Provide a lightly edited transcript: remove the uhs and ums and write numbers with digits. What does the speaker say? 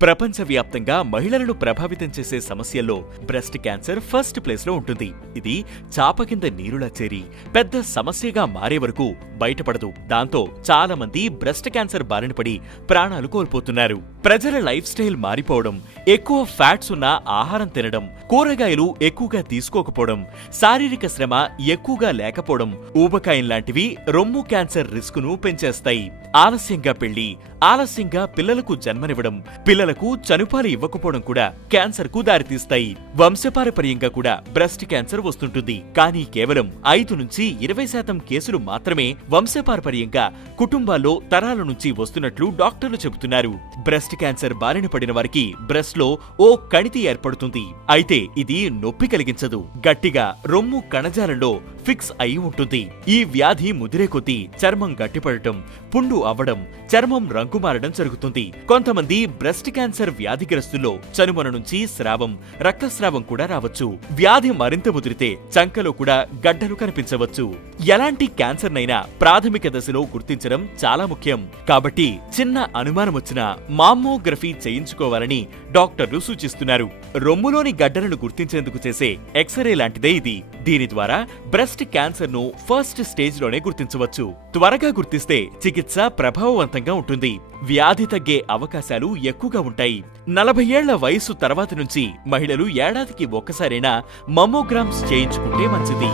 ప్రపంచవ్యాప్తంగా మహిళలను ప్రభావితం చేసే సమస్యల్లో బ్రెస్ట్ క్యాన్సర్ ఫస్ట్ ప్లేస్లో ఉంటుంది. ఇది చాప కింద నీరులా చేరి పెద్ద సమస్యగా మారే వరకు బయటపడదు. దాంతో చాలా మంది బ్రెస్ట్ క్యాన్సర్ బారిన పడి ప్రాణాలు కోల్పోతున్నారు. ప్రజల లైఫ్ స్టైల్ మారిపోవడం, ఎక్కువ ఫ్యాట్స్ ఉన్న ఆహారం తినడం, కూరగాయలు ఎక్కువగా తీసుకోకపోవడం, శారీరక శ్రమ ఎక్కువగా లేకపోవడం, ఊబకాయం లాంటివి రొమ్ము క్యాన్సర్ రిస్కును పెంచేస్తాయి. ఆలస్యంగా పెళ్లి, ఆలస్యంగా పిల్లలకు జన్మనివ్వడం, పిల్లలకు చనుపాలు ఇవ్వకపోవడం కూడా క్యాన్సర్ కు దారితీస్తాయి. వంశపారపర్యంగా కూడా బ్రెస్ట్ క్యాన్సర్ వస్తుంటుంది. కానీ కేవలం 5 నుంచి 20% కేసులు మాత్రమే వంశపారపర్యంగా కుటుంబాల్లో తరాల నుంచి వస్తున్నట్లు డాక్టర్లు చెబుతున్నారు. బ్రెస్ట్ క్యాన్సర్ బారిన పడిన వారికి బ్రెస్ట్ లో ఓ కణితి ఏర్పడుతుంది. అయితే ఇది నొప్పి కలిగించదు. గట్టిగా రొమ్ము కణజాలంలో ఫిక్స్ అయి ఉంటుంది. ఈ వ్యాధి ముదిరే కొద్దీ చర్మం గట్టిపడటం, పుండు అవ్వడం, చర్మం రంగు మారడం జరుగుతుంది. కొంతమంది బ్రెస్ట్ క్యాన్సర్ వ్యాధిగ్రస్తుల్లో చనుమన నుంచి స్రావం, రక్తస్రావం కూడా రావచ్చు. వ్యాధి మరింత ముదిరితే చంకలో కూడా గడ్డలు కనిపించవచ్చు. ఎలాంటి క్యాన్సర్ నైనా ప్రాథమిక దశలో గుర్తించడం చాలా ముఖ్యం. కాబట్టి చిన్న అనుమానం వచ్చినా మామ్మోగ్రఫీ చేయించుకోవాలని డాక్టర్లు సూచిస్తున్నారు. రొమ్ములోని గడ్డలను గుర్తించేందుకు చేసే ఎక్స్రే లాంటిదే ఇది. దీని ద్వారా బ్రెస్ట్ క్యాన్సర్ ను ఫస్ట్ స్టేజ్ లోనే గుర్తించవచ్చు. త్వరగా గుర్తిస్తే చికిత్స ప్రభావవంతంగా ఉంటుంది. వ్యాధి తగ్గే అవకాశాలు ఎక్కువగా ఉంటాయి. 40 ఏళ్ల వయసు తర్వాత నుంచి మహిళలు ఏడాదికి ఒక్కసారైనా మమ్మోగ్రామ్స్ చేయించుకుంటే మంచిది.